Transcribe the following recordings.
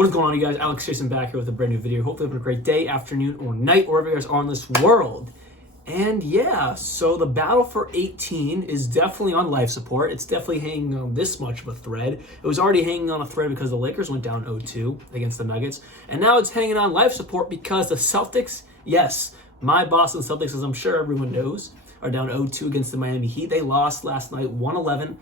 What is going on, you guys? Alex Jason back here with a brand new video. Hopefully having a great day, afternoon, or night, wherever you guys are in this world. And yeah, so the battle for 18 is definitely on life support. It's definitely hanging on this much of a thread. It was already hanging on a thread because the Lakers went down 0-2 against the Nuggets. And now it's hanging on life support because the Celtics, yes, my Boston Celtics, as I'm sure everyone knows, are down 0-2 against the Miami Heat. They lost last night 111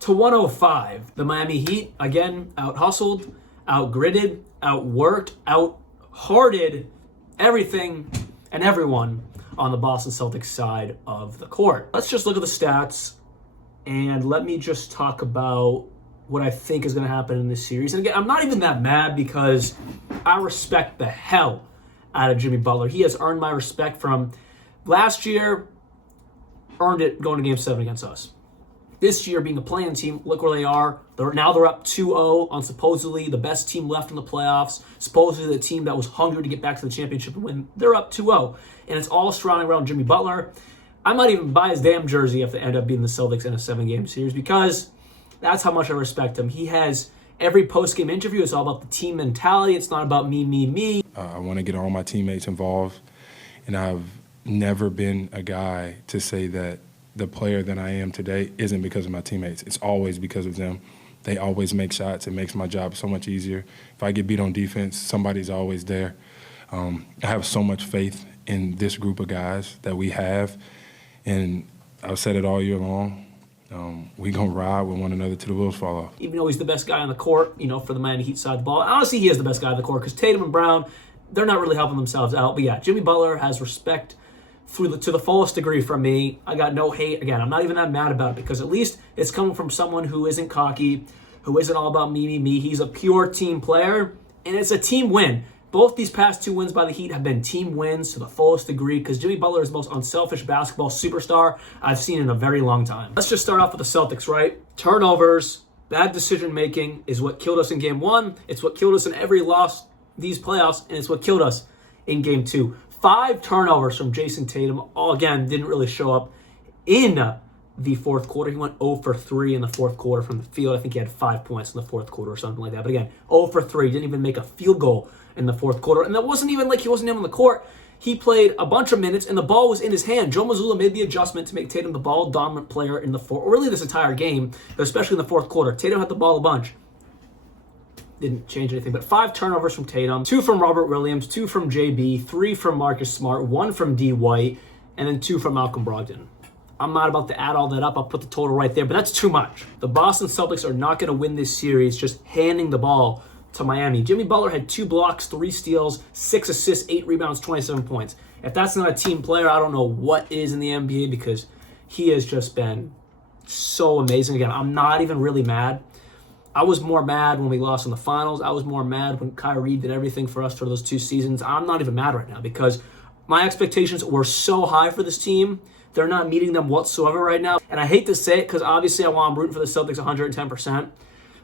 to 105. The Miami Heat, again, out-hustled, out-gritted, out-worked, out-hearted everything and everyone on the Boston Celtics side of the court. Let's just look at the stats, and let me just talk about what I think is going to happen in this series. And again, I'm not even that mad because I respect the hell out of Jimmy Butler. He has earned my respect from last year, earned it going to Game 7 against us. This year, being a play-in team, look where they are. They're up 2-0 on supposedly the best team left in the playoffs, supposedly the team that was hungry to get back to the championship and win. They're up 2-0, and it's all surrounding around Jimmy Butler. I might even buy his damn jersey if they end up beating the Celtics in a 7-game series because that's how much I respect him. He has every post-game interview. It's all about the team mentality. It's not about me. I want to get all my teammates involved, and I've never been a guy to say that the player that I am today isn't because of my teammates. It's always because of them. They always make shots. It makes my job so much easier. If I get beat on defense, somebody's always there. I have so much faith in this group of guys that we have, and I've said it all year long. We gonna ride with one another till the wheels fall off. Even though he's the best guy on the court, for the Miami Heat side of the ball. Honestly, he is the best guy on the court because Tatum and Brown, they're not really helping themselves out. But yeah, Jimmy Butler has respect to the fullest degree from me. I got no hate. Again, I'm not even that mad about it because at least it's coming from someone who isn't cocky, who isn't all about me. He's a pure team player, and it's a team win. Both these past 2 wins by the Heat have been team wins to the fullest degree because Jimmy Butler is the most unselfish basketball superstar I've seen in a very long time. Let's just start off with the Celtics, right? Turnovers, bad decision-making is what killed us in Game 1. It's what killed us in every loss these playoffs, and it's what killed us in Game 2. 5 turnovers from Jason Tatum. All, again, didn't really show up in the fourth quarter. He went 0 for 3 in the fourth quarter from the field. I think he had 5 points in the fourth quarter or something like that. But again, 0 for 3. Didn't even make a field goal in the fourth quarter. And that wasn't even like he wasn't even on the court. He played a bunch of minutes, and the ball was in his hand. Joe Mazzulla made the adjustment to make Tatum the ball-dominant player in the fourth, or really this entire game, but especially in the fourth quarter. Tatum had the ball a bunch. Didn't change anything, but 5 turnovers from Tatum, 2 from Robert Williams, 2 from JB, 3 from Marcus Smart, 1 from D. White, and then 2 from Malcolm Brogdon. I'm not about to add all that up. I'll put the total right there, but that's too much. The Boston Celtics are not going to win this series just handing the ball to Miami. Jimmy Butler had 2 blocks, 3 steals, 6 assists, 8 rebounds, 27 points. If that's not a team player, I don't know what is in the NBA because he has just been so amazing. Again, I'm not even really mad. I was more mad when we lost in the finals. I was more mad when Kyrie did everything for us for those 2 seasons. I'm not even mad right now because my expectations were so high for this team. They're not meeting them whatsoever right now. And I hate to say it because obviously I'm rooting for the Celtics 110%.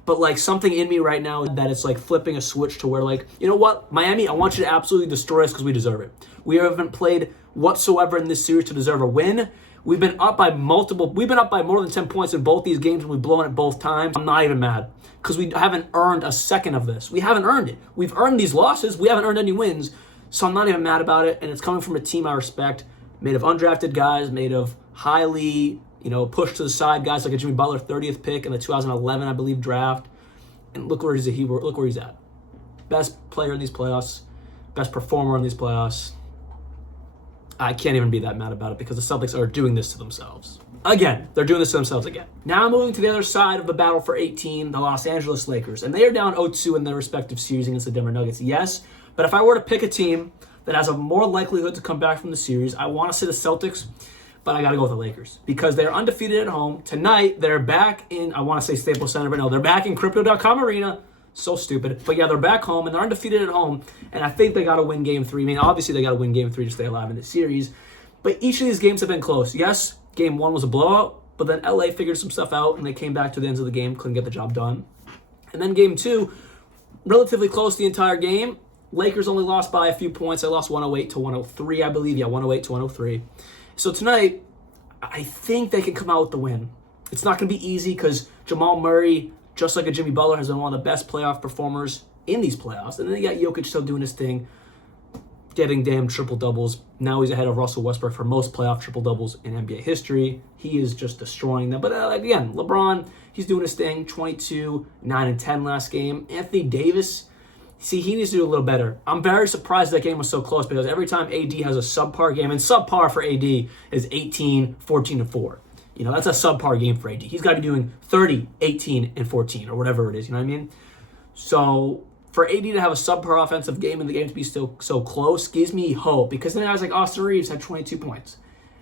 But like something in me right now that it's like flipping a switch to where like, you know what, Miami, I want you to absolutely destroy us because we deserve it. We haven't played whatsoever in this series to deserve a win. We've been up by more than 10 points in both these games and we've blown it both times. I'm not even mad because we haven't earned a second of this. We haven't earned it. We've earned these losses. We haven't earned any wins. So I'm not even mad about it. And it's coming from a team I respect, made of undrafted guys, made of highly, pushed to the side guys like a Jimmy Butler 30th pick in the 2011, I believe, draft. And look where he's at. Best player in these playoffs, best performer in these playoffs. I can't even be that mad about it because the Celtics are doing this to themselves. Again, they're doing this to themselves again. Now moving to the other side of the battle for 18, the Los Angeles Lakers. And they are down 0-2 in their respective series against the Denver Nuggets. Yes, but if I were to pick a team that has a more likelihood to come back from the series, I want to say the Celtics, but I got to go with the Lakers because they're undefeated at home. Tonight, they're back in, I want to say Staples Center, but no, they're back in Crypto.com Arena. So stupid. But yeah, they're back home, and they're undefeated at home, and I think they got to win Game 3. I mean, obviously they got to win Game 3 to stay alive in the series, but each of these games have been close. Yes, Game 1 was a blowout, but then LA figured some stuff out, and they came back to the ends of the game, couldn't get the job done. And then Game 2, relatively close the entire game. Lakers only lost by a few points. They lost 108 to 103, I believe. Yeah, 108 to 103. So tonight, I think they can come out with the win. It's not going to be easy because Jamal Murray, just like a Jimmy Butler, has been one of the best playoff performers in these playoffs. And then you got Jokic still doing his thing, getting damn triple-doubles. Now he's ahead of Russell Westbrook for most playoff triple-doubles in NBA history. He is just destroying them. But again, LeBron, he's doing his thing, 22, 9, and 10 last game. Anthony Davis, see, he needs to do a little better. I'm very surprised that game was so close because every time AD has a subpar game, and subpar for AD is 18, 14, and 4. You know, that's a subpar game for AD. He's got to be doing 30, 18, and 14, or whatever it is, you know what I mean? So for AD to have a subpar offensive game and the game to be still so close gives me hope, because then guys like Austin Reeves had 22 points.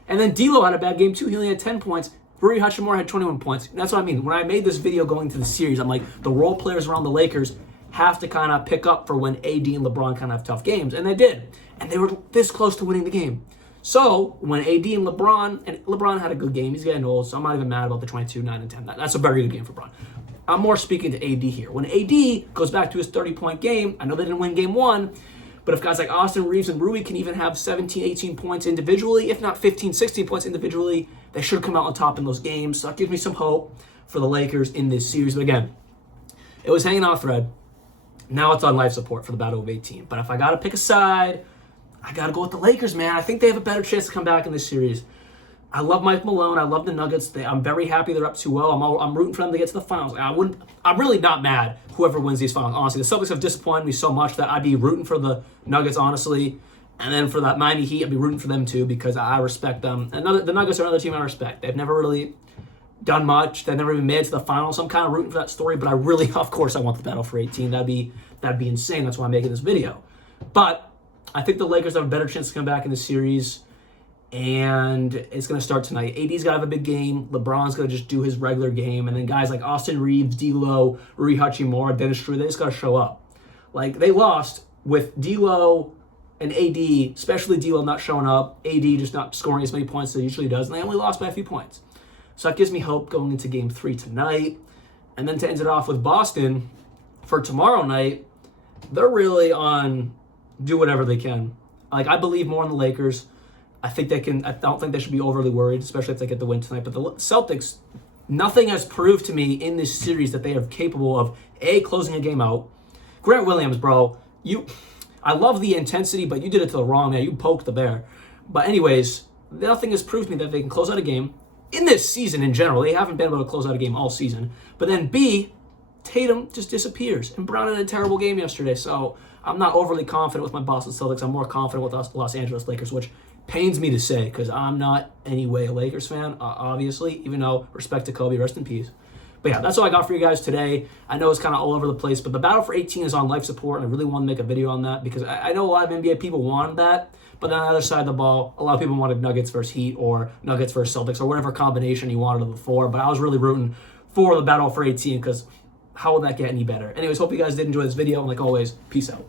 And then D'Lo had a bad game too. He only had 10 points. Rui Hachimura had 21 points. And that's what I mean. When I made this video going to the series, I'm like, the role players around the Lakers have to kind of pick up for when AD and LeBron kind of have tough games. And they did. And they were this close to winning the game. So when AD and LeBron had a good game, he's getting old, so I'm not even mad about the 22, 9, and 10. That's a very good game for LeBron. I'm more speaking to AD here. When AD goes back to his 30-point game, I know they didn't win game one, but if guys like Austin Reeves and Rui can even have 17, 18 points individually, if not 15, 16 points individually, they should come out on top in those games. So that gives me some hope for the Lakers in this series. But again, it was hanging on a thread. Now it's on life support for the Battle of 18. But if I got to pick a side, I got to go with the Lakers, man. I think they have a better chance to come back in this series. I love Mike Malone. I love the Nuggets. I'm very happy they're up 2-0. I'm rooting for them to get to the finals. I'm really not mad whoever wins these finals, honestly. The Celtics have disappointed me so much that I'd be rooting for the Nuggets, honestly. And then for that Miami Heat, I'd be rooting for them too because I respect them. And the Nuggets are another team I respect. They've never really done much. They've never even made it to the finals. So I'm kind of rooting for that story. But I really, of course, I want the battle for 18. That'd be insane. That's why I'm making this video. But I think the Lakers have a better chance to come back in this series. And it's going to start tonight. AD's got to have a big game. LeBron's going to just do his regular game. And then guys like Austin Reeves, D'Lo, Rui Hachimura, Dennis Schroeder, they just got to show up. Like, they lost with D'Lo and AD, especially D'Lo not showing up, AD just not scoring as many points as he usually does, and they only lost by a few points. So that gives me hope going into Game 3 tonight. And then to end it off with Boston, for tomorrow night, they're really on do whatever they can. Like, I believe more in the Lakers. I think they can. I don't think they should be overly worried, especially if they get the win tonight. But the Celtics, nothing has proved to me in this series that they are capable of, A, closing a game out. Grant Williams, bro, I love the intensity, but you did it to the wrong man. You poked the bear. But anyways, nothing has proved to me that they can close out a game. In this season in general, they haven't been able to close out a game all season. But then B, Tatum just disappears. And Brown had a terrible game yesterday. So I'm not overly confident with my Boston Celtics. I'm more confident with us Los Angeles Lakers, which pains me to say because I'm not anyway a Lakers fan, obviously, even though respect to Kobe, rest in peace. But yeah, that's all I got for you guys today. I know it's kind of all over the place, but the battle for 18 is on life support, and I really want to make a video on that because I know a lot of NBA people wanted that, but then on the other side of the ball, a lot of people wanted Nuggets versus Heat or Nuggets versus Celtics or whatever combination you wanted of the four, but I was really rooting for the battle for 18 because how would that get any better? Anyways, hope you guys did enjoy this video, and like always, peace out.